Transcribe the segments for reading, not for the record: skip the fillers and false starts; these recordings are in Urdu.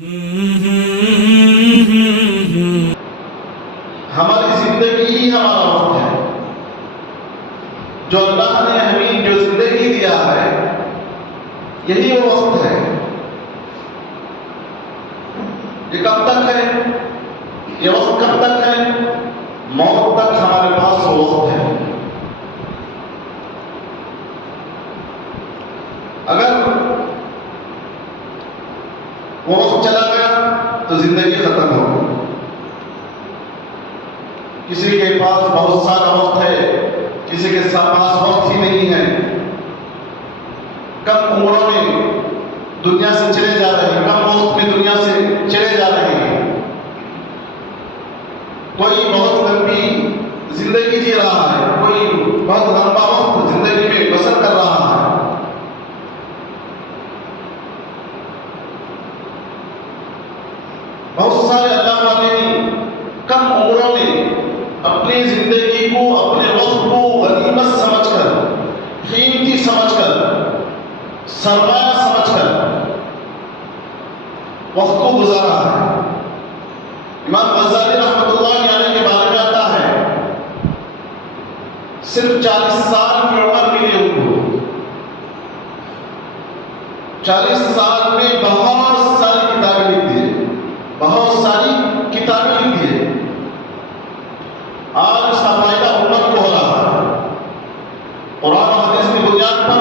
ہماری زندگی ہی ہمارا وقت ہے. جو اللہ نے ہمیں جو زندگی دیا ہے یہی وہ وقت ہے. یہ کب تک ہے؟ یہ وقت کب تک ہے؟ موت تک ہمارے پاس وہ وقت ہے. اگر وہ وقت چلا گیا تو زندگی ختم ہو گئی. کسی کے پاس بہت سارا وقت ہے، کسی کے پاس وقت ہی نہیں ہے. کم عمروں میں دنیا سے چلے جا رہے ہیں، کم وقت میں دنیا سے چلے جا رہے ہیں. کوئی بہت لمبی زندگی جی رہا ہے، کوئی بہت لمبا وقت زندگی میں بسر کر رہا ہے. بہت سارے اللہ والے نے کم عمروں میں اپنی زندگی کو، اپنے وقت کو غنیمت سمجھ کر، قیمتی سمجھ کر، سرمایہ سمجھ کر وقت کو گزارا ہے. امام غزالی رحمۃ اللہ علیہ کے بارے میں آتا ہے صرف 40 سال کی عمر ملی ان کو. 40 سال میں بہت ساری کتابیں لکھ دی، بہت ساری کتابیں لکھ دی. آج اس کا فائدہ امت کو ہو رہا ہے. قرآن و حدیث کی بنیاد پر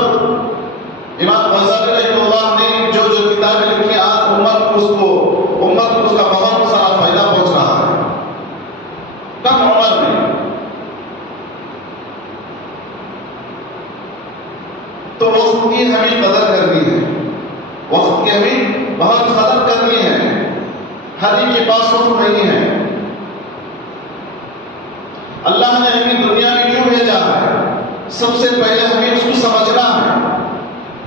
امام غزالی رحمۃ اللہ نے جو کتابیں لکھی، آج امت کو اس کا بہت سارا فائدہ پہنچ رہا ہے. کم عمر میں تو وقت کی ہمیں قدر کرنی ہے، وقت کی ہمیں بہت قدر کرنی ہے. ہر ایک کے پاس وقت نہیں ہے. اللہ نے ہمیں دنیا میں کیوں بھیجا ہے؟ سب سے پہلے ہمیں اس کو سمجھنا ہے.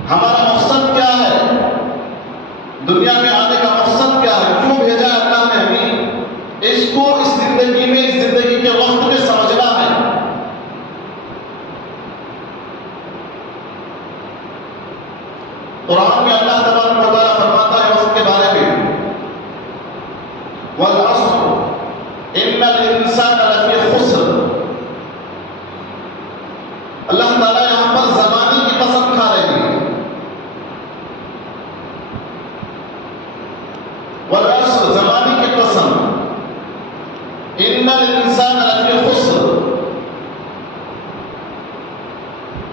ہمارا مقصد کیا ہے؟ دنیا میں آنے کا مقصد کیا ہے؟ کیوں بھیجا ہے اللہ نے ہمیں؟ اس کو اس زندگی میں، اس زندگی کے وقت میں سمجھنا ہے. قرآن میں اللہ تبارک و تعالیٰ فرماتا ہے وقت کے بارے میں، والعصر ان الانسان لفی خسر. اللہ تعالیٰ یہاں پر زمانے کی قسم کھا رہے ہیں. والعصر زمانے کی قسم، ان الانسان لفی خسر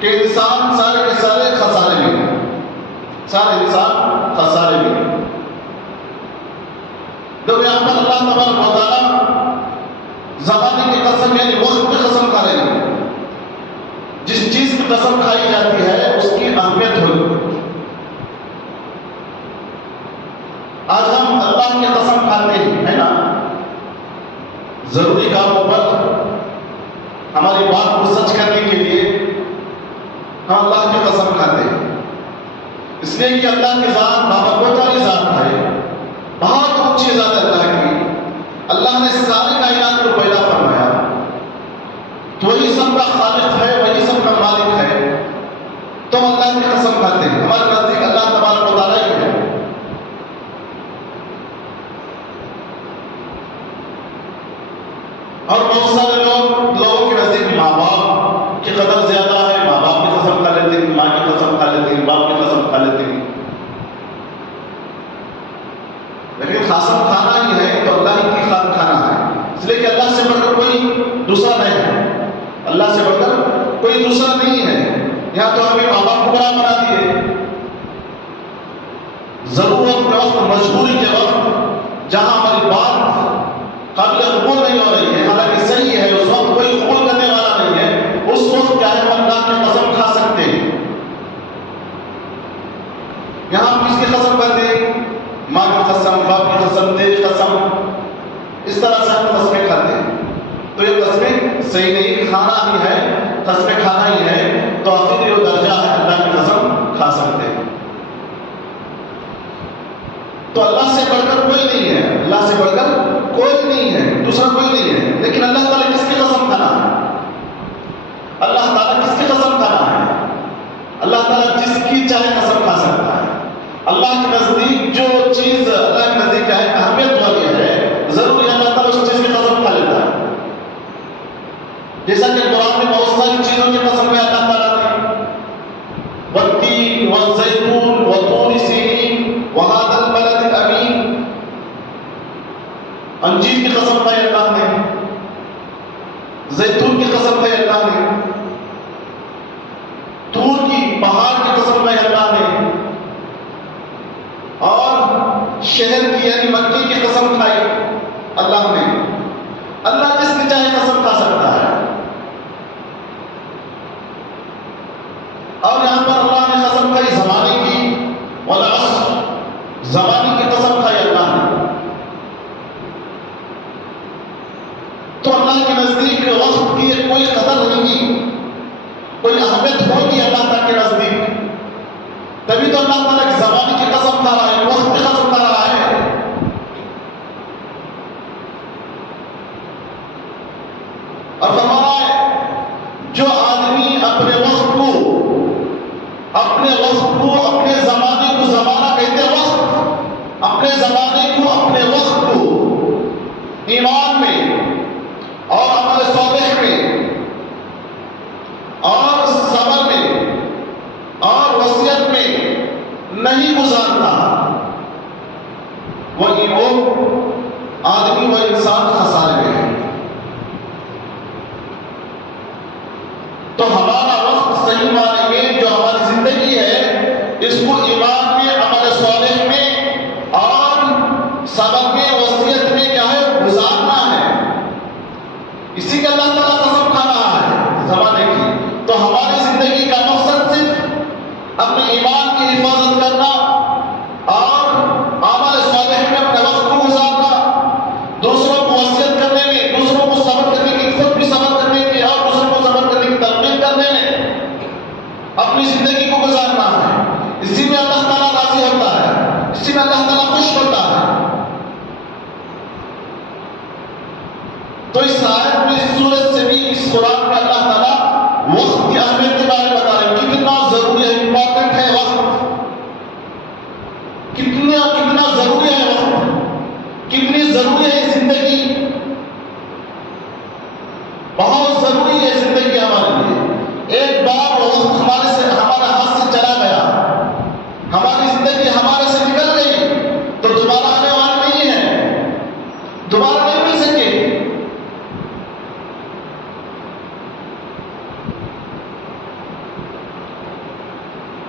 کہ انسان سارے کے سارے خسارے میں، سارے انسان خسارے میں. جب یہاں پر اللہ تبارک و تعالیٰ زمانے کی قسم یعنی وقت کی قسم کھا رہے ہیں. جس چیز کی قسم کھائی جاتی ہے اس کی اہمیت ہوئی. آج ہم اللہ کی قسم کھاتے ہیں، ہے نا؟ ضروری کاموں پر ہماری بات کو سچ کرنے کے لیے ہم اللہ کی قسم کھاتے ہیں. اس لیے کہ اللہ کی ذات بابرکت والی ذات ہے، بہت اونچی ذات ہے اللہ کی. اللہ نے ساری کائنات کو پیدا فرمایا، تو وہی سب کا خالق ہے، وہی سب کا مالک ہے. تو ہم اللہ کی قسم کھاتے ہیں. ہمارے نزدیک اللہ تبارک و تعالیٰ ہی ہے. اور بہت سارے لوگوں کے نزدیک ماں باپ کی قدر زیادہ ہے. ماں باپ کی قسم کھا لیتے ہیں، ماں کی قسم کھا لیتے ہیں، باپ کی قسم کھا لیتے ہیں. لیکن قسم کھانا ہی ہے تو اللہ ہی کی قسم کھانا ہے. اس لیے کہ اللہ سے بڑھ کر کوئی دوسرا نہیں ہے. اللہ سے بڑھ کر کوئی دوسرا نہیں ہے. یہاں تو ہمیں ماں باپ کو بڑا بنا دیے. ضرورت کے وقت، مجبوری کے وقت جہاں ہماری بات قابل قبول نہیں ہو رہی ہے، حالانکہ صحیح ہے، اس وقت کوئی قبول کرنے والا نہیں ہے، اس وقت کیا ہے ہم اللہ کی قسم کھا سکتے ہیں. یہاں ہم کس کی قسم کھاتے ہیں؟ ماں کی قسم، باپ کی قسم، تیری قسم. اس طرح سے ہم قسمیں کھاتے ہیں. تو یہ قسمیں صحیح نہیں. کھانا ہی ہے، قسمیں کھانا ہی ہے، تو آخر یہ درجہ ہے اللہ کی قسم کھا سکتے ہیں. تو اللہ سے بڑھ کر کوئی نہیں ہے، اللہ سے بڑھ کر کوئی نہیں ہے، دوسرا کوئی نہیں ہے. لیکن اللہ تعالیٰ کس کی قسم کھانا ہے؟ اللہ تعالیٰ کس کی قسم کھانا ہے؟ اللہ تعالیٰ جس کی چاہے قسم کھا سکتا ہے. اللہ کے نزدیک جو چیز اللہ کے نزدیک انجیر کی قسم کھائی اللہ نے، زیتون کی قسم کھائی اللہ نے، طور کی پہاڑ کی قسم کھائی اللہ نے، اور شہر کی یعنی مکے کی قسم کھائی اللہ نے۔ اللہ جس نے چاہے قسم کھا سکتا ہے۔ اور یہاں پر اللہ نے قسم کھائی زمانے کی، والعصر، زمانے کی قسم کھائی اللہ نے۔ تو اللہ کے نزدیک وقت کی کوئی قدر نہیں گی، کوئی اہمیت ہوگی اللہ تعالیٰ کے نزدیک، تبھی تو اللہ تعالیٰ کی زمانے کی قسم کھا رہا ہے، وقت کی قسم کھا رہا ہے۔ اور فرما رہا ہے جو آدمی اپنے وقت کو، اپنے زمانے کو، زمانہ کہتے ہیں وقت، اپنے زمانے کو، اپنے وقت کو ایمان میں اور عمل صالح میں اور صبر میں اور وصیت میں نہیں گزارتا، وہ آدمی، وہ انسان خسارے میں ہے۔ تو ہمارا وقت صحیح معنی میں جو ہماری زندگی ہے، اس کو ایمان میں، عمل صالح میں اور صبر میں، وصیت میں کیا ہے؟ گزارنا ہے۔ اسی کا اللہ تعالیٰ قسم کھا رہا ہے زمانے کی۔ تو ہماری زندگی کا مقصد صرف اپنے ایمان کی حفاظت کرنا اور عمل صالح میں اپنے وقت کو گزارنا، دوسروں کو وصیت کرنے میں، دوسروں کو صبر کرنے کی، خود بھی صبر کرنے کی اور دوسروں کو صبر کرنے کی تلقین کرنے میں اپنی زندگی کو گزارنا ہے۔ اسی میں اللہ تعالیٰ راضی ہوتا ہے، اسی میں اللہ تعالیٰ خوش ہوتا ہے۔ تو اس آیت میں، اس سورت سے بھی، اس قرآن میں اللہ تعالیٰ وقت کی اہمیت کے بارے میں بتا رہے ہیں، کتنا ضروری ہے، امپورٹنٹ ہے وقت، کتنا ضروری ہے وقت، کتنی ضروری ہے زندگی، بہت ضروری ہے زندگی ہمارے لیے۔ ایک بار وقت ہمارے ہاتھ سے چلا گیا، ہماری زندگی ہمارے سے نکل گئی، تو دوبارہ آنے والا نہیں ہے، دوبارہ نہیں مل سکے۔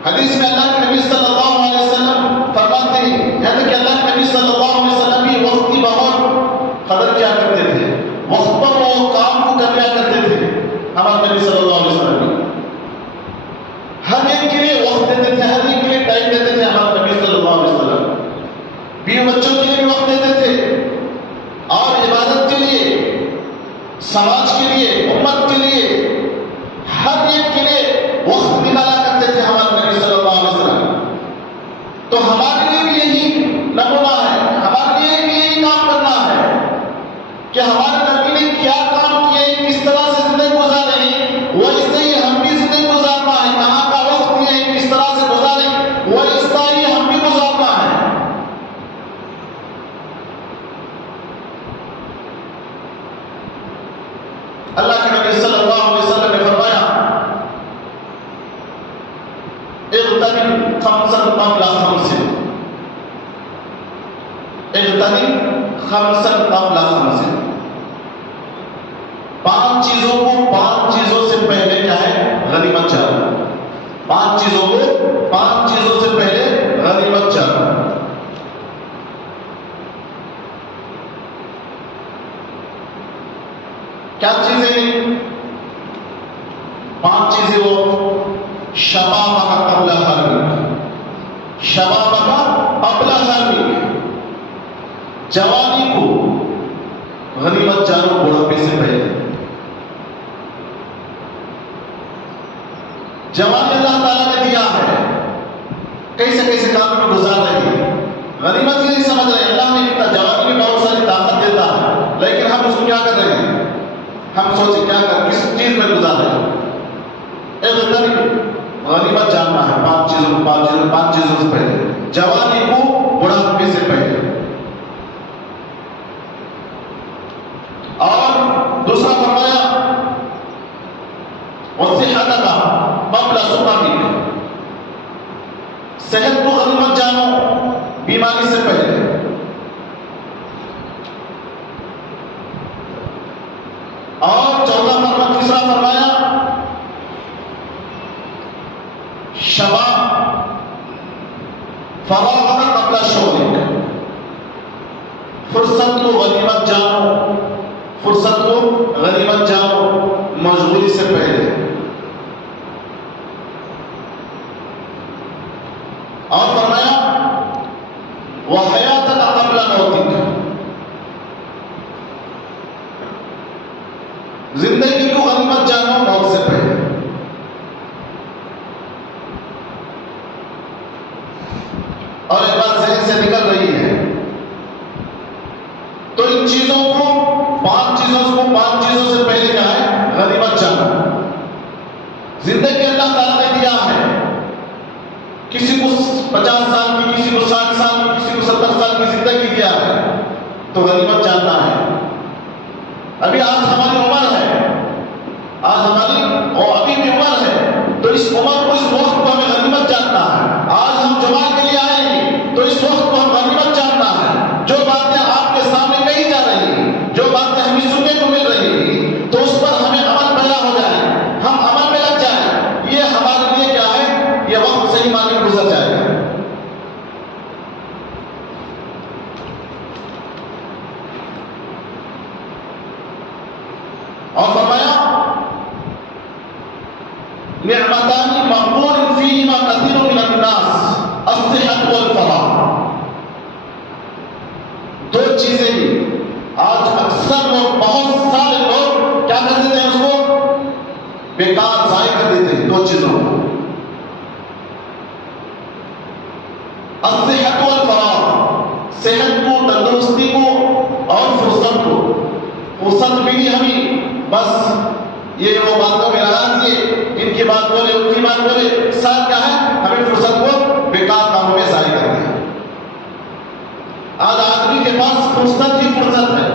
حدیث میں اللہ کے نبی صلی اللہ علیہ وسلم فرماتے ہیں، یعنی کہ اللہ کے نبی صلی اللہ علیہ وسلم بھی وقت کی بہت قدر کیا کرتے تھے، وقت پر وہ کام کو کر لیا کرتے تھے۔ ہمارے نبی صلی اللہ علیہ وسلم ہر ایک کے لیے وقت دیتے تھے، ہر ایک کے لیے ٹائم دیتے تھے۔ ہمارے نبی صلی اللہ علیہ وسلم بیوی بچوں کے لیے بھی وقت دیتے تھے، اور عبادت کے لیے، سماج کے لیے، امت کے لیے، ہر ایک کے لیے وقت نکالا کرتے تھے ہمارے نبی صلی اللہ علیہ وسلم۔ تو ہمارے لیے بھی یہی نمونہ ہے، ہمارے لیے بھی یہی کام کرنا ہے کہ ہمارے نبی نے کیا کام کیے، کس طرح سے زندگی گزارے، ویسے ہی ہم بھی زندگی گزارنا ہے۔ کہاں کا وقت کیے، کس طرح سے گزارے، ویسا ہی ہم بھی گزارنا ہے۔ اللہ کے نبی صلی اللہ علیہ وسلم نے فرمایا، اغتنم خمسا قبل خمس، اغتنم خمسا قبل خمس، پانچ چیزوں کو پانچ چیزوں سے پہلے کیا ہے؟ غنیمت جانو۔ پانچ چیزوں کو پانچ چیزوں سے پہلے غنیمت جانو۔ کیا چیزیں؟ پانچ چیزیں وہ شبابک قبل حرمک، شبابک قبل حرمک، جوانی کو غنیمت جانو بڑھاپے سے پہلے۔ جوانی اللہ تعالیٰ نے دیا ہے، کیسے کام میں گزار رہے ہیں، غنیمت یہ نہیں سمجھ رہے۔ اللہ نے اتنا جوانی میں بہت ساری طاقت دیتا ہے، لیکن ہم اس کو کیا کر رہے ہیں؟ ہم سوچیں کیا کر، کس چیز میں گزار رہے ہیں؟ غنیمت جاننا ہے پانچ چیزوں سے پہلے، جوانی کو بڑھاپے سے پہلے۔ اور دوسرا فرمایا وصحتک قبل سقمک، صحت کو غنیمت جانو بیماری سے پہلے۔ شباب فراغ قبل شغلک، فرصت کو غنیمت جانو، فرصت کو غنیمت جانو مشغولی سے پہلے. اور فرمایا وحیاتک قبل موتک، زندگی کو غنیمت جانو موت سے پہلے. اور ایک بات ذہن سے نکل رہی ہے تو ان چیزوں کو پانچ چیزوں سے پہلے کیا ہے؟ غنیمت جانو. زندگی اللہ تعالیٰ نے دیا ہے، کسی کو 50 سال کی، کسی کو 60 سال کی، کسی کو 70 سال کی زندگی دیا ہے تو غنیمت جاننا ہے. ابھی آج ہماری عمر ہے، ابھی بھی عمر ہے تو اس عمر کو، اس وقت کو ہمیں غنیمت جاننا ہے. آج ہم جمعہ کے لیے آئے ہیں تو اس وقت کو ہم غنیمت جاننا ہے. جو باتیں آپ کے سامنے کہی جا رہی ہیں، جو باتیں ہمیں سننے کو مل رہی ہیں، تو اس پر ہمیں عمل پیدا ہو جائے، ہم عمل میں لگ جائیں. یہ ہمارے لیے کیا ہے؟ یہ وقت صحیح معنی میں گزر جائے گا. اور فرمایا نعمتان مغبون فیہما کثیر من الناس الصحت والفراغ. دو چیزیں ہی آج اکثر لوگ، بہت سارے لوگ کیا کر دیتے ہیں؟ اس کو بیکار ضائع کر دیتے ہیں. دو چیزوں کو، الصحت والفراغ، صحت کو، تندرستی کو اور فرصت کو. فرصت ملی ہمیں، بس یہ وہ باتوں میں لگا دیے، ان کی بات بولے، ان کی بات بولے، ساتھ کیا ہے؟ ہمیں فرصت کو بیکار کاموں میں ضائع کر دیا. آج آدمی کے پاس فرصت ہی فرصت ہے،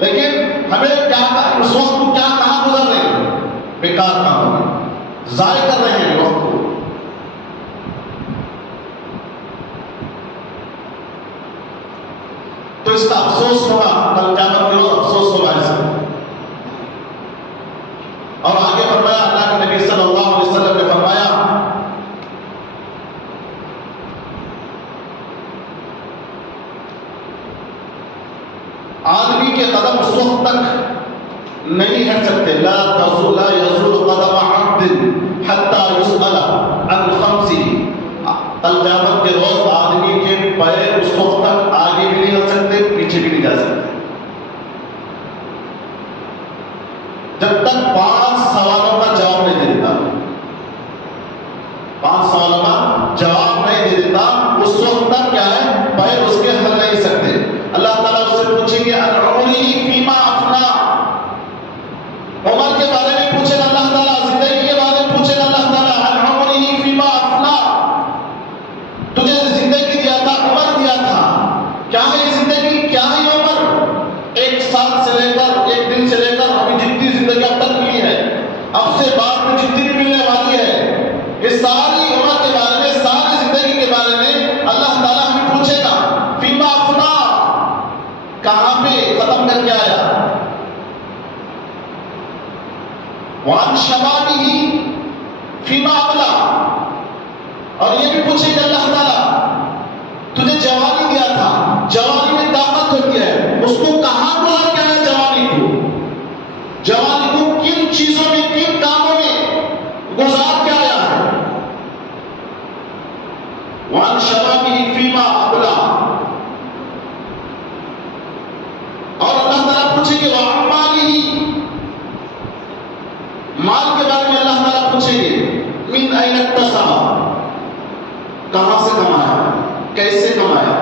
لیکن ہمیں کیا، اس وقت کو کیا، کہاں گزر رہے ہیں؟ بیکار کاموں میں ضائع کر رہے ہیں وقت کو. تو اس کا افسوس ہوگا، کل قیامت کے روز افسوس ہوگا اس کا. اور آگے فرمایا، اللہ کے نبی صلی اللہ علیہ وسلم نے فرمایا آدمی کے قدم اس وقت تک نہیں ہٹ سکتے، لا يزول قدم عبد حتى يسأل عن خمس. کل قیامت کے روز آدمی کے پیر اس وقت تک آگے بھی نہیں ہٹ سکتے، پیچھے بھی نہیں جا سکتے، جب تک 5 سوالوں کا جواب نہیں دے دیتا. 5 سوالوں کا جواب نہیں دے دیتا، اس وقت تک کیا ہے؟ پیر اس کے ہل نہیں سکتے. اللہ تعالیٰ اس سے پوچھیں گے عن عمرہ فیما افنا، عمر کے بارے میں پوچھیں گے اللہ تعالیٰ، زندگی کے بارے میں پوچھیں گے اللہ تعالیٰ. عن عمرہ فیما افنا، تجھے زندگی دیا تھا، عمر دیا تھا، کیا ہے یہ زندگی، کیا ہے یہ عمر؟ 1 سال سے لے کر، 1 دن سے لے کر ابھی جتنی زندگی اب تک ملی ہے، اب سے بعد میں جتنی بھی ملنے والی ہے، اس ساری عمر کے بارے میں، ساری زندگی کے بارے میں اللہ تعالیٰ ہمیں پوچھے گا. فیما افنا، کہاں پہ ختم کر کے آیا؟ وعن شبابہ فیما ابلا، اور یہ بھی پوچھے گا اللہ تعالیٰ تجھے جوانی دیا تھا، جوانی میں طاقت ہوتی ہے، اس کو کہاں گزر کے آیا؟ جوانی کو، جوانی کو کن چیزوں میں، کن کاموں میں گزار کے آیا ہے؟ وعن شبابہ فیما ابلا. اور اللہ تعالیٰ پوچھیں گے وعن مالہ، مال کے بارے میں اللہ تعالیٰ پوچھیں گے من این اکتسب، کہاں سے کمایا، کیسے کمایا؟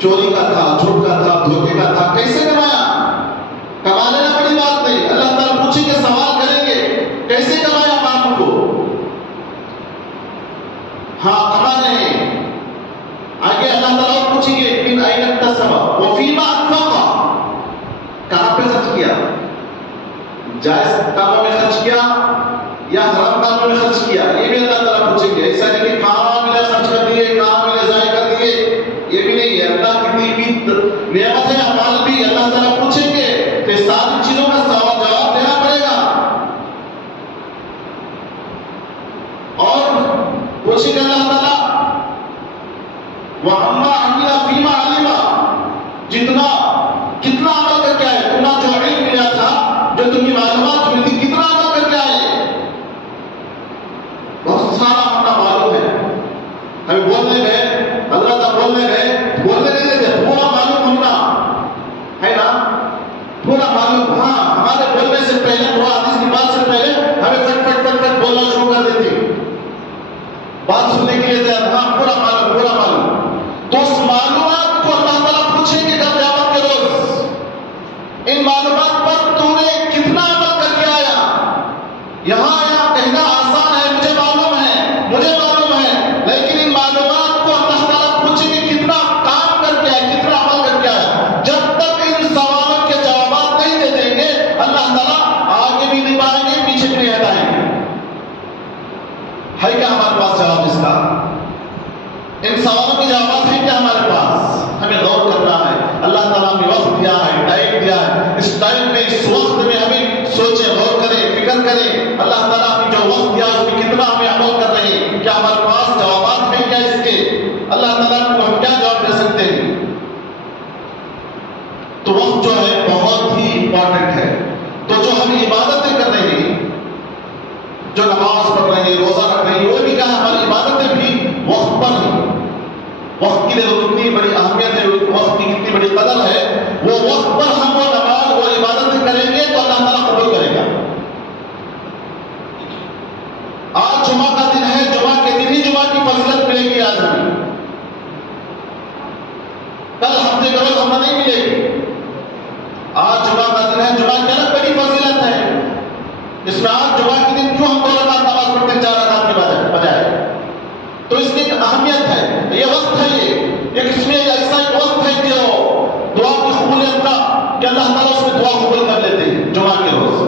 چوری کا تھا، جھوٹ کا تھا، دھوکے کا تھا، کیسے کمایا؟ کما لینا بڑی بات نہیں، اللہ تعالیٰ پوچھیں گے، سوال کریں گے کیسے کمایا مال کو. ہاں کما رہے ہیں. آگے اللہ تعالیٰ پوچھیں گے من این اکتسب وفیما انفق، کہاں پہ خرچ کیا؟ جائز کاموں میں خرچ کیا یا حرام کاموں میں خرچ کیا؟ یہ بھی اللہ تعالیٰ پوچھیں گے. ایسا نہیں کہ کہاں ملے خرچ کر دیے، کہاں ملے ضائع کر دیے، یہ بھی نہیں ہے. اللہ کی دی ہوئی نعمت ہے، اموال بھی اللہ تعالیٰ پوچھیں گے کہ ساری چیزوں کا جواب دینا پڑے گا. وَعَمَّا عَمِلَ فِيمَا عَلِمَ، کتنا عمل کر کے آئے، تمہیں جو علم ملا تھا، جو تمہیں معلومات ملی تھی، کتنا عمل کر کے آئے؟ بہت سارا اپنا معلوم ہے، ہمیں بولنے گئے، حضرت بولنے گئے، بولنے نہیں دیتے، پورا معلوم ہونا ہے نا، پورا معلوم. ہاں ہمارے بولنے سے پہلے، پورا حدیث کی بات سے پہلے ہمیں فٹ فٹ فٹ فٹ بولنا شروع کر دیتے، بات سننے کے لیے تیار. ہاں پورا معلوم، پورا معلوم. تو اس معلومات کو اللہ تعالیٰ پوچھیں گے کل قیامت کے روز، ان معلومات پر تو نے کتنا عمل کر کے آیا؟ یہاں کہنا آسان ہے، مجھے معلوم ہے، مجھے معلوم ہے، لیکن ان معلومات کو اللہ تعالیٰ پوچھیں گے کتنا کام کر کے آیا، کتنا عمل کر کے آیا. جب تک ان سوالوں کے جوابات نہیں دے دیں گے، اللہ تعالیٰ آگے بھی نہیں بڑھائیں گے، پیچھے بھی نہیں ہٹائیں گے. ہے کیا ہمارے پاس جواب اس کا؟ ان سوالوں کے جوابات ہیں کیا ہمارے پاس؟ ہمیں غور کرنا ہے. اللہ تعالیٰ نے وقت دیا ہے، ٹائم دیا ہے، اس ٹائم میں، اس وقت میں ہمیں سوچیں، غور کریں، فکر کریں. اللہ تعالیٰ نے جو وقت دیا اس میں کتنا ہمیں عمل کر رہے ہیں، کیا ہمارے پاس جوابات ہیں کیا اس کے؟ اللہ تعالیٰ کو ہم کیا جواب دے سکتے ہیں؟ تو وقت جو ہے بہت ہی امپورٹنٹ ہے. تو جو ہم عبادتیں کر رہے ہیں، جو نماز پڑھ رہے ہیں، روزہ رکھ رہے ہیں، وہ بھی کیا ہے، ہماری عبادتیں بھی وقت پر ہیں. وقت کی کتنی بڑی اہمیت ہے، وقت کی کتنی بڑی قدر ہے. وہ وقت پر ہم وہ نماز، وہ عبادتیں کریں گے تو اللہ تعالیٰ قبول کرے گا. آج جمعہ کا دن ہے، جمعہ کے دن ہی جمعہ کی فضیلت ملے گی آج ہمیں، کل ہفتے کے روز ہمیں نہیں ملے گی. آج جمعہ کا دن ہے، جمعہ کی الگ بڑی فضیلت ہے. اس میں آج جمعہ کے دن کیوں ہم 2 رکعت نماز پڑھتے ہیں 4 رکعت کے بجائے؟ تو اس کی ایک اہمیت ہے، یہ وقت ہے، یہ اس میں ایسا ایک وقت ہے کہ دعا کی قبولیت کا، کہ اللہ تعالیٰ اس میں دعا قبول کر لیتے ہیں جمعہ کے روز.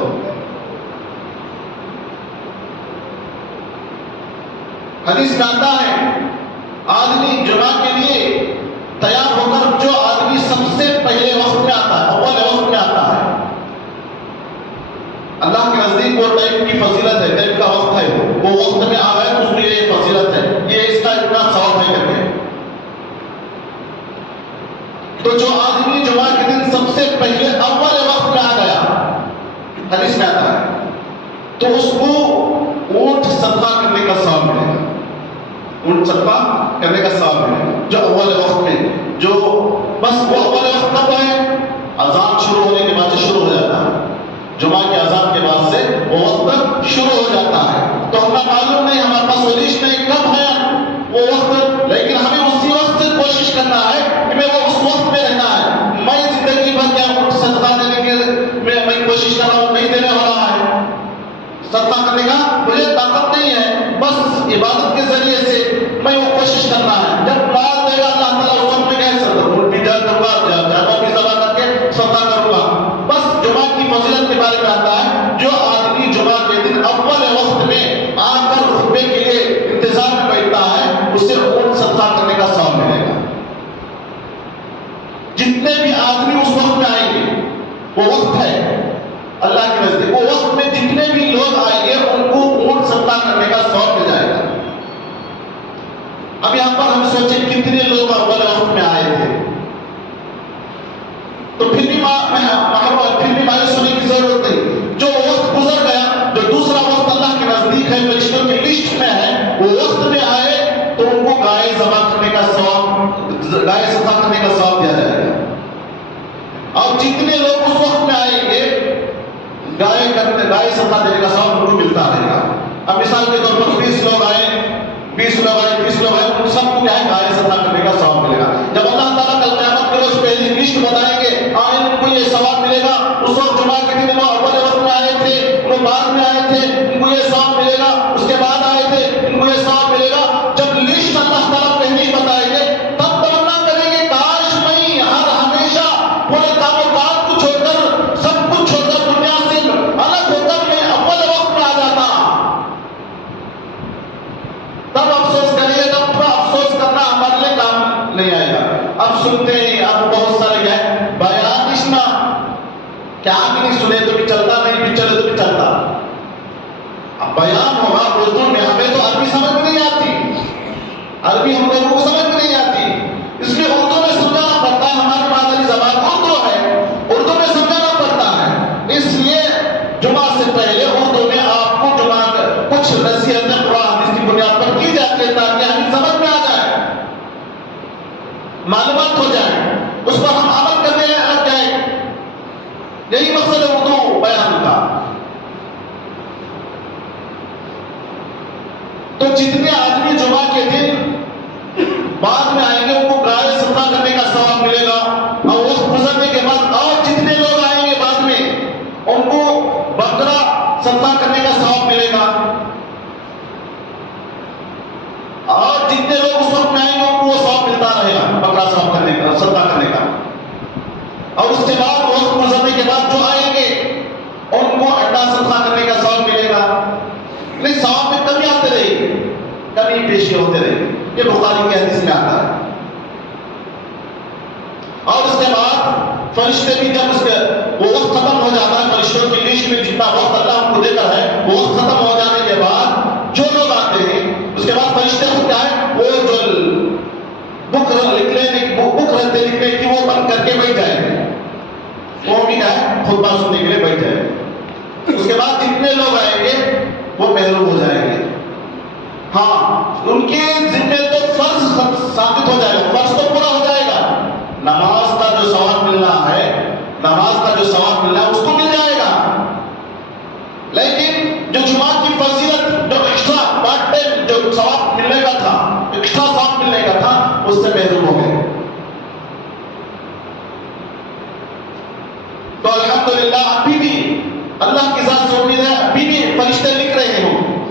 حدیث میں آتا ہے، آدمی جمعہ کے لیے تیار ہو کر، جو آدمی سب سے پہلے وقت میں آتا ہے، اول وقت میں آتا ہے، اللہ کے نزدیک وہ ٹائم کی فضیلت ہے، ٹائم کا وقت ہے، وہ وقت میں آ گئے تو اس میں یہ فضیلت ہے، یہ اس کا اتنا ثواب ہے کر کے. تو جو آدمی جمعہ کے دن سب سے پہلے اول وقت میں آ گیا، حدیث میں آتا ہے، تو اس کو اونٹ صدقہ کرنے کا ثواب ملے گا. اونٹ صدقہ کرنے کا ثواب ملے گا جو اول وقت میں، جو بس وہ اول وقت کب ہے؟ اذان شروع ہونے کے بعد سے شروع ہو جاتا ہے. جمعہ کے اذان کے بعد سے وہ وقت شروع ہو جاتا ہے. تو ہمیں معلوم نہیں، ہمارے پاس وہ لسٹ نہیں کب ہے وہ وقت، لیکن ہمیں اسی وقت سے کوشش کرنا ہے کہ میں وہ اس وقت میں رہنا ہے. میں زندگی بھر کیا کچھ صدقہ دینے کے میں کوشش کر رہا ہوں، نہیں دینے ہو رہا ہے، صدقہ کرنے کا مجھے طاقت نہیں ہے، بس عبادت کے ذریعے سے میں وہ کوشش کرنا ہے. جب بعد دے گا اللہ تعالیٰ اس وقت میں کہہ سکتا ہوں، بھی جا کروں گا، جانوں کی سزا کر کے صدقہ کروں گا. بس جمعہ کی فضیلت کے بارے میں آتا ہے، جو آدمی جمعہ کے دن اول وقت میں آ کر خطبے کے لیے انتظار میں بیٹھتا ہے، اسے اونٹ صدقہ کرنے کا ثواب ملے گا. جتنے بھی آدمی اس وقت میں آئیں گے، وہ وقت ہے اللہ کے نزدیک، وہ وقت میں جتنے بھی لوگ آئیں گے ان کو اونٹ صدقہ کرنے کا ثواب مل جائے گا. اب یہاں پر ہم سوچیں کتنے لوگ اول وقت میں آئے تھے، تو پھر بھی مایوس ہونے کی ضرورت نہیں. جو وقت گزر گیا، جو دوسرا وقت اللہ کے نزدیک ہے، فرشتوں کی لسٹ میں ہے، وہ وقت میں آئے تو ان کو گائے ذبح کرنے کا ثواب، گائے صدقہ کرنے کا ثواب دیا جائے گا. اور جتنے لوگ اس وقت میں آئیں گے، گائے صدقہ دینے کا ثواب ان کو ملتا رہے گا. اب مثال کے طور پر 20 لوگ آئے، 20 لوگ آئے، 20 لوگ آئے، ان سب کو کیا ہے، گائے صدقہ کرنے کا ثواب ملے گا. جب اللہ تعالیٰ کل قیامت کے روز پہلی لسٹ بتائیں گے، ان کو یہ ثواب ملے گا. اس وقت جمعہ کے دن وہ اول وقت میں آئے تھے، وہ بعد میں آئے تھے، ان کو یہ ثواب ملے گا. اس کے بعد آئے تھے، ان کو یہ ثواب ملے گا. جب لسٹ اللہ تعالیٰ پہلے ہی بتائیں گے، تب تمنا کریں گے کاش میں ہمیشہ پورے کام و کاج کو چھوڑ کر، سب کچھ چھوڑ کر، دنیا سے الگ ہو کر میں اول وقت میں آ جاتا. تب افسوس کریے، تب افسوس کرنا ہمارے لیے کام نہیں آئے گا. اب سنتے ہیں، اب بہت سارے کیا ہے، بیان اسنا کیا بھی نہیں سنے تو بھی چلتا، نہیں بھی چلے تو بھی چلتا. اب بیان ہوگا اردو میں، ہمیں تو عربی سمجھ میں نہیں آتی، عربی ہم لوگوں کو سمجھ میں نہیں آتی. معلومات ہو جائے، اس پر ہم عمل کرنے لگ جائیں. یہی مقصد ہے اردو بیان کا. تو جتنے آدمی جمعہ کے دن بعد میں آئیں گے ان کو گائے صدقہ کرنے کا ثواب ملے گا، اور وقت گزرنے کے بعد اور جتنے لوگ آئیں گے بعد میں ان کو بکرا صدقہ کرنے کا ثواب ملے گا، اور جتنے لوگ اس وقت میں آئیں گے ان کو وہ ثواب ملتا رہے گا بکرا صدقہ کرنے کا، صدقہ کرنے کا. اور اس کے بعد وقت گزرنے کے بعد جو آئیں گے ان کو انڈا صدقہ کرنے کا ثواب ملے گا. لیکن ثواب میں کمی آتے رہے گی، کمی پیشی ہوتے رہے گی. یہ بخاری کی حدیث میں آتا ہے. اور اس کے بعد فرشتے بھی جب اس کے وہ وقت ختم ہو جاتا ہے، فرشتوں کی لسٹ میں جتنا وقت اللہ ہم کو دے کر ہے وہ وقت ختم ہو جانے کے بعد جو لوگ آتے ہیں اس کے بعد فرشتے کو کیا ہے وہ جو بک رہتے لکھنے کی وہ بند کر کے بیٹھ جائیں گے، وہ بھی کیا ہے خطبہ سننے کے لیے بیٹھ جائیں گے. اس کے بعد جتنے لوگ آئیں گے وہ محروم ہو جائیں گے. ہاں ان کے ذمے تو فرض ثابت ہو جائے گا، فرض تو پورا ہو جائے گا. نماز کا جو ثواب ملنا ہے، نماز کا جو ثواب ملنا ہے اس کو مل جائے گا. لیکن جو جمعہ کی فضیلت جو ایکسٹرا پارٹ ٹائم جو ثواب ملنے کا تھا، ایکسٹرا ثواب ملنے کا تھا، اس سے محروم ہو گئے. تو الحمدللہ ابھی بھی اللہ کی ذات سے امید ہے، ابھی بھی فرشتے لکھ رہے ہوں،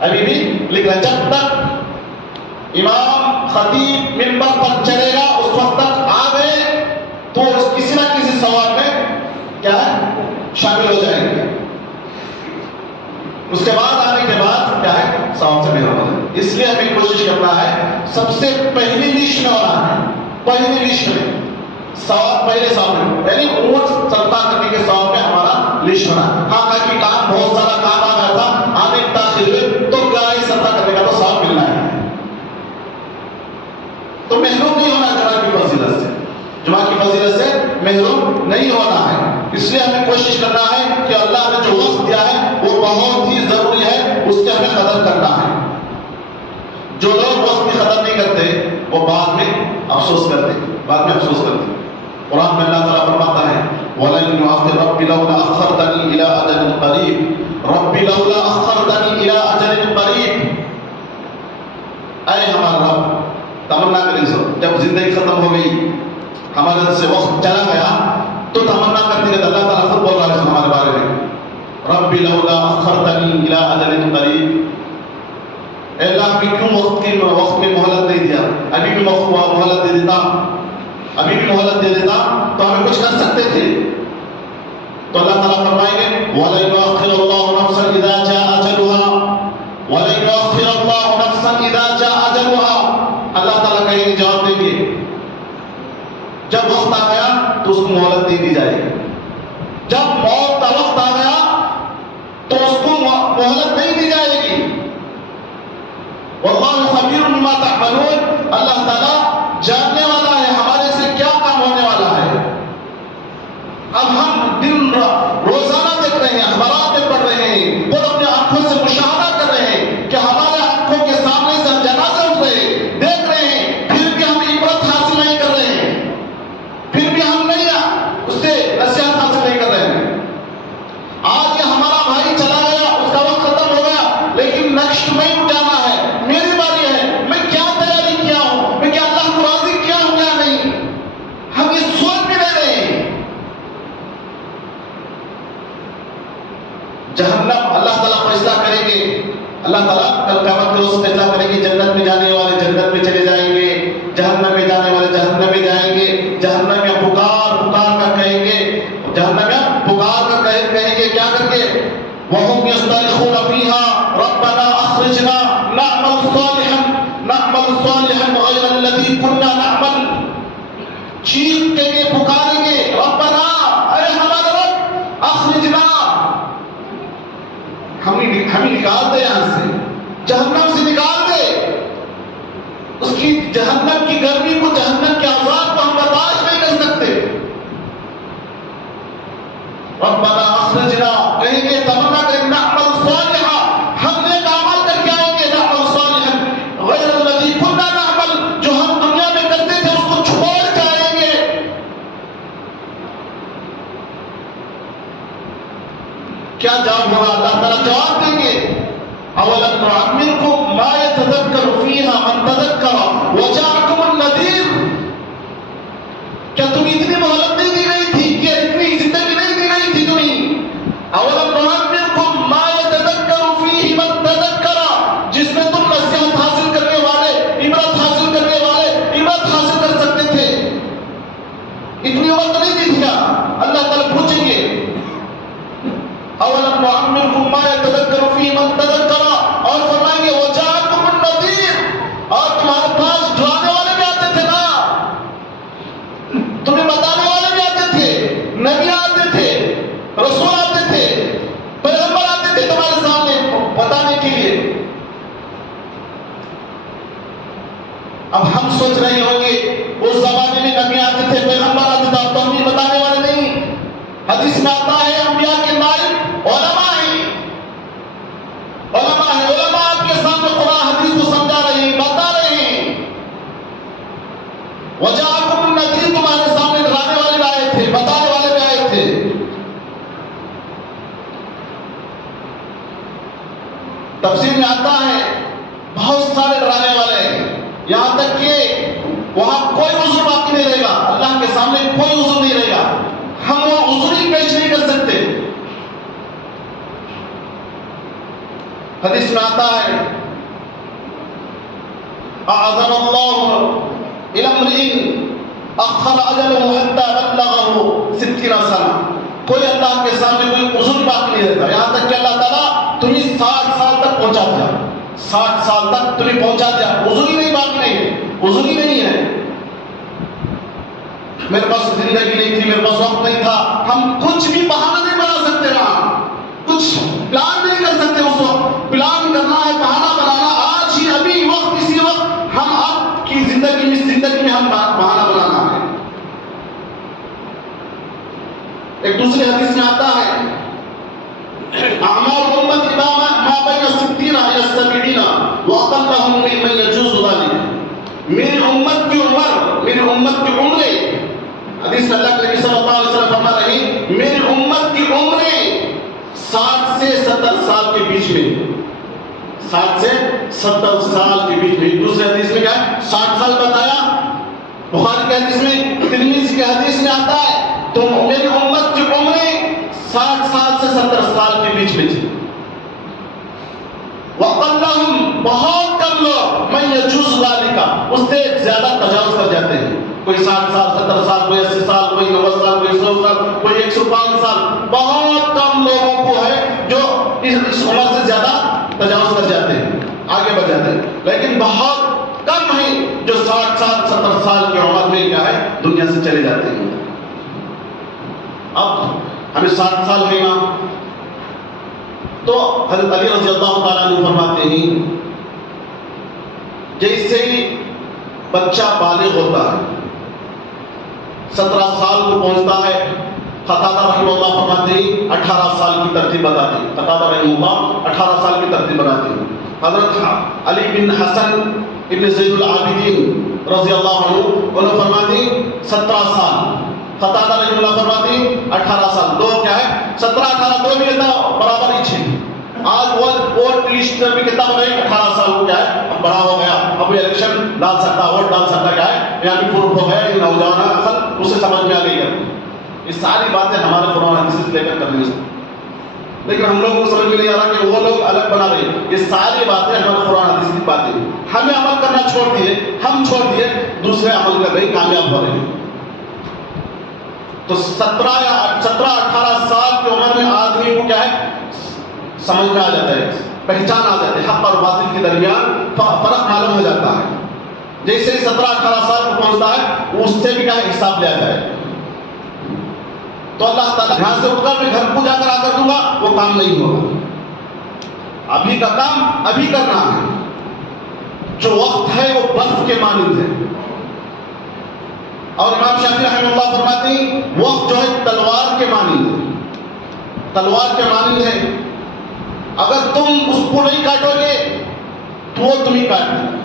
ابھی بھی لکھ رہے. جب تک امام خطیب منبر پر چڑھے گا اس وقت تک آ گئے تو کسی نہ کسی ثواب میں کیا ہے شامل ہو جائیں گے. اس کے بعد آنے کے بعد کیا ہے ثواب سے محروم ہو جائیں گے. اس لیے ہمیں کوشش کرنا ہے سب سے پہلی لسٹ میں ہونا ہے، پہلی لسٹ میں ثواب، پہلے ثواب میں یعنی اونٹ صدقہ کرنے کے ثواب میں ہمارا لسٹ ہونا. ہاں کہ کام بہت سارا کام آ گیا تھا، آنے تاخیر ہوئے تو گائے صدقہ کرنے کا تو ثواب ملنا ہے. تو محروم نہیں ہونا جمعہ کی فضیلت سے، جمعہ کی فضیلت سے محروم نہیں ہونا ہے. اس لیے ہمیں کوشش کرنا ہے کہ اللہ نے جو وقت دیا ہے وہ بہت ہی ضروری ہے، اس کی ہمیں قدر کرنا ہے. جو لوگ وقت کی قدر نہیں کرتے وہ بعد میں افسوس کرتے، بعد میں افسوس کرتے. قرآن میں اللہ تعالیٰ فرماتا ہے وَلَن يُعَخِّرْ رَبِّ لَوْلَا أَخَّرْتَنِي إِلَىٰ أَجَلٍ قَرِيبٍ رَبِّ لَوْلَا أَخَّرْتَنِي إِلَىٰ أَجَلٍ قَرِيبٍ. اے ہمارا رب، تمنا کریں سو جب زندگی ختم ہو گئی، ہمارے سے وقت چلا گیا تو تمنا کرتے کہ اللہ تعالیٰ خود بول رہا ہے ہمارے بارے میں رَبِّ لَوْلَا أَخَّرْتَنِي إِلَىٰ أَجَلٍ قَرِيبٍ. اے اللہ بھی کیوں وقت میں مہلت نہیں دیا، ابھی بھی مہلت دے دیتا، ابھی بھی مہلت دے دیتا تو ہمیں کچھ کر سکتے تھے. تو اللہ تعالیٰ فرمائیں گے وَلَن يُؤَخِّرَ اللَّهُ نَفْسًا إِذَا جَاءَ أَجَلُهَا وَلَن يُؤَخِّرَ اللَّهُ نَفْسًا إِذَا جَاءَ أَجَلُهَا. اللہ تعالیٰ کہیں گے، جواب دیں گے جب وقت آ گیا تو اس کو مہلت نہیں دی جائے گی. جب موت کا وقت آ گیا تو اس کو مہلت نہیں دی جائے گی. وَاللَّهُ خَبِيرٌ بِمَا تَعْمَلُونَ. اللہ تعالیٰ جاننے والا ہے ہمارے سے کیا کام ہونے والا ہے. اب ہم دن روزانہ دیکھ رہے ہیں، اخبارات میں پڑھ رہے ہیں، خود اپنے آنکھوں سے مشاہدہ کر رہے ہیں کہ ہمارے آنکھوں کے سامنے سے جنازے اٹھ رہے ہیں، دیکھ رہے ہیں، پھر بھی ہم عبرت حاصل نہیں کر رہے ہیں، پھر بھی ہم نہیں اس سے نصیحت حاصل نہیں کر رہے ہیں. آج یہ ہمارا بھائی چلا گیا، اس کا وقت ختم ہو گیا، لیکن نیکسٹ میں جانا ہے، میری باری ہے، میں کیا تیاری کیا ہوں، میں کیا اللہ کو راضی کیا ہوں یا نہیں. ہم یہ سوچ بھی نہیں رہے ہیں. جہنم اللہ تعالیٰ فیصلہ کریں گے، اللہ تعالیٰ کل قیامت کے روز فیصلہ کریں گے. جنت میں جانے والے جنت میں چلے جائیں گے، جہنم میں جانے والے جہنم میں جائیں گے. جہنم میں پکار پکار کر کہیں گے، جہنم میں پکار کر کہیں گے کیا کر کے وَهُمْ يَصْطَرِخُونَ فِيهَا رَبَّنَا أَخْرِجْنَا نَعْمَلْ صَالِحًا غَيْرَ الَّذِي كُنَّا نَعْمَلُ. چیخ کے پکاریں گے ربنا، اے ہمارا رب، اخرجنا، ہمیں نکال دے یہاں سے، جہنم سے نکال دے. اس کی جہنم کی گرمی کو، جہنم کے عذاب کو ہم برداشت نہیں کر سکتے. ربنا اخرجنا، کہیں گے تمنا کریں نعمل صالحا، ہم نیک اعمال کر کے آئیں گے، نعمل صالحا غیر الذی کنا نعمل، جو ہم دنیا میں کرتے جواب دیں گے اولم نعمرکم ما یتذکر فیہا من تذکر وجاءکم النذیر، کیا تمہیں اتنی مہلت نہیں دی گئی تھی، کیا اتنی زندگی نہیں دی گئی تھی تمہیں؟ اولم نعمرکم ما یتذکر فیہ من تذکر، جس میں تم نصیحت حاصل کرنے والے، عبرت حاصل کرنے والے عبرت حاصل کر سکتے تھے، اتنی عمر تو نہیں دی تھی کیا؟ اللہ تعالیٰ پوچھیں گے اولم نعمرکم ما یتذکر فیہ من تذکر، اور فرمائیں گے وجاءکم النذیر، اور تمہارے پاس ڈرانے والے بھی آتے تھے نا، تمہیں بتانے والے بھی آتے تھے، نبی آتے تھے، رسول آتے تھے، پیغمبر آتے تھے تمہارے سامنے بتانے کے لیے۔ اب ہم سوچ رہے ہوں گے اس زمانے میں نبی آتے تھے، پیغمبر آتے تھے، اب تو ہم بتانے والے نہیں۔ حدیث میں آتا ہے انبیاء کے نائب علماء ہیں، علماء ہیں، علماء آپ کے سامنے قرآن حدیث کو سمجھا رہے ہیں، بتا رہے ہیں۔ وجاءکم النذیر، تمہارے سامنے ڈرانے والے بھی آئے تھے، بتانے والے بھی آئے تھے۔ تفسیر میں آتا ہے بہت سارے ڈرانے والے ہیں، یہاں تک کہ وہاں کوئی عذر باقی نہیں رہے گا، اللہ کے سامنے کوئی عذر نہیں رہے گا، ہم وہ عذر ہی پیش نہیں کر سکتے۔ حدیث میں آتا ہے اعظم اللہ الی امرئ اخر اجلہ حتی بلغہ 60 سنہ، کوئی اللہ کے سامنے کوئی عذر باقی نہیں رہتا، یہاں تک کہ اللہ تعالیٰ تمہیں 60 سال تک پہنچا دیا، 60 سال تک تمہیں پہنچا دیا، عذر ہی نہیں باقی نہیں ہے، عذر ہی نہیں ہے۔ میرے پاس زندگی نہیں تھی، میرے پاس وقت نہیں تھا، ہم کچھ بھی بہانہ نہیں بنا سکتے نا، کچھ پلان نہیں کر سکتے، اس وقت پلان کرنا ہے، بہانہ بنانا، آج ہی ابھی وقت اسی وقت ہم آپ کی زندگی میں ہم بہانہ بنانا ہے۔ ایک دوسری حدیث میں آتا ہے اعمار امت ما بین 60 الی 70 واقلهم ممن يجوز ذلك، میری امت کی عمریں، حدیث میں اللہ کے نبی صلی اللہ علیہ وسلم فرما رہے ہیں میری امت کی عمریں 60 سے 70 سال کے بیچ میں، 60 سے 70 سال کے بیچ میں۔ دوسرے حدیث میں کیا ہے 60 سال بتایا، بخاری کے حدیث میں، ترمذی کے حدیث میں آتا ہے تو میری امت کی عمریں 60 سال سے 70 سال کے بیچ میں تھی۔ وَقَلَّهُمْ، بہت کم لوگ، مَن يَجُوزُ ذَلِكَ، اس سے زیادہ تجاوز کر جاتے ہیں، کوئی 60 سال 70 سال، کوئی 80 سال، کوئی 90 سال، کوئی 100 سال، کوئی 105 سال، بہت کم لوگوں کو ہے جو اس عمر سے زیادہ تجاوز کر جاتے ہیں، آگے بڑھ جاتے ہیں، لیکن بہت کم ہیں جو 60 سال 70 سال کی عمر میں کیا ہے دنیا سے چلے جاتے ہیں۔ اب ہمیں 60 سال ہے نا، تو حضرت علی رضی اللہ تعالیٰ عنہ فرماتے ہیں جیسے ہی بچہ بالغ ہوتا ہے، 17 سال کو پہنچتا ہے، قتادہ رحمہ اللہ فرماتے ہیں 18 سال کی ترتیب بتاتے ہیں، قتادہ رحمہ اللہ 18 سال کی ترتیب بتاتے ہیں۔ حضرت علی بن حسن ابن زید العابدین رضی اللہ عنہ انہوں فرماتے ہیں 17 سال، قتادہ رحمہ اللہ فرماتے ہیں 18 سال، دو کیا ہے 17 18 دو بھی کہتا برابر ہی چھے۔ آج ووٹ لسٹ بھی کتنا ہو گئی 18 سال ہو گیا ہے، اب بڑا ہو گیا، اب الیکشن ڈال سکتا، ووٹ ڈال سکتا، کیا ہے یعنی پروف ہو گیا، یہ نوجوان اصل اسے سمجھ میں آ گئی ہے۔ یہ ساری باتیں ہمارے قرآن حدیث سے لے کر کرنی ہے، لیکن ہم لوگوں کو سمجھ میں نہیں آ رہا کہ وہ لوگ الگ بنا رہے ہیں۔ یہ ساری باتیں ہمارے قرآن حدیث کی باتیں ہیں، ہمیں عمل کرنا چھوڑ دیے، ہم چھوڑ دیے، دوسرے عمل کر رہے کامیاب ہو رہے ہیں۔ تو 17-18 سال کی عمر میں آدمی کو کیا ہے سمجھ میں آ جاتا ہے، پہچان آ جاتی ہے، حق اور باطل کے درمیان فرق معلوم ہو جاتا ہے۔ جیسے 17-18 سال کو پہنچتا ہے اس سے بھی کیا حساب لیا جائے، تو اللہ تعالیٰ یہاں سے اٹھ کر میں گھر کو جا کر آ کر دوں گا، وہ کام نہیں ہوگا، ابھی کا کام ابھی کرنا ہے۔ جو وقت ہے وہ برف کے مانند ہے، اور امام شافعی رحمہ اللہ فرماتے ہیں وقت جو ہے تلوار کے مانند ہے، تلوار کے مانند ہے، اگر تم اس کو نہیں کاٹو گے تو وہ تمہیں کاٹ دے،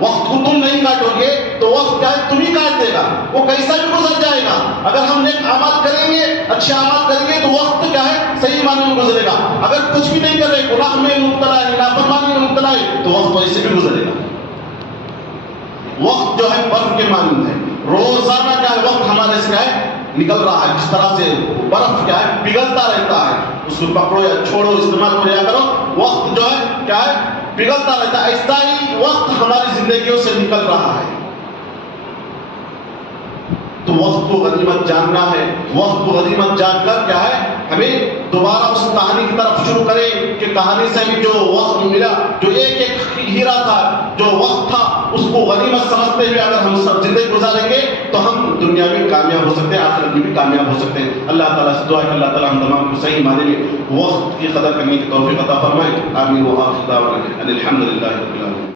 وقت کو تم نہیں نہیں کاٹو گے تو وقت کیا ہے تم ہی کاٹ دے گا، وہ کیسا بھی گزر جائے گا۔ اگر ہم نیک اعمال کریں گے، اچھے اعمال کریں گے تو وقت کیا ہے صحیح معنی میں گزرے گا۔ اگر کچھ بھی نہیں کر رہے، گناہ میں مبتلا ہے، نافرمانی میں مبتلا ہے، تو وقت ویسے بھی گزرے گا۔ وقت جو ہے برف کے مانند ہے، روزانہ کیا ہے وقت ہمارے سے کیا ہے نکل رہا ہے، جس طرح سے برف کیا ہے پگھلتا رہتا ہے، اس کو پکڑو یا چھوڑو، استعمال کریا کرو، وقت جو ہے کیا ہے پگھلتا رہتا ہے، ایسا ہی وقت ہماری زندگیوں سے نکل رہا ہے۔ تو وقت کو غنیمت جاننا ہے، وقت کو غنیمت جان کر کیا ہے ہمیں دوبارہ اس کہانی کی طرف شروع کریں کہ کہانی سے ہمیں جو وقت ملا، جو ایک ایک ہیرا تھا، جو وقت تھا، اس کو غنیمت سمجھتے ہوئے اگر ہم سب زندگی گزاریں گے تو ہم دنیا میں کامیاب ہو سکتے ہیں، آخرت میں بھی کامیاب ہو سکتے ہیں۔ اللہ تعالیٰ سے دعا ہے کہ اللہ تعالیٰ ہم تمام کو صحیح معنی میں وقت کی قدر کرنے کی توفیق عطا فرمائے۔ آمین۔ وآخر دعوانا ان الحمد للہ۔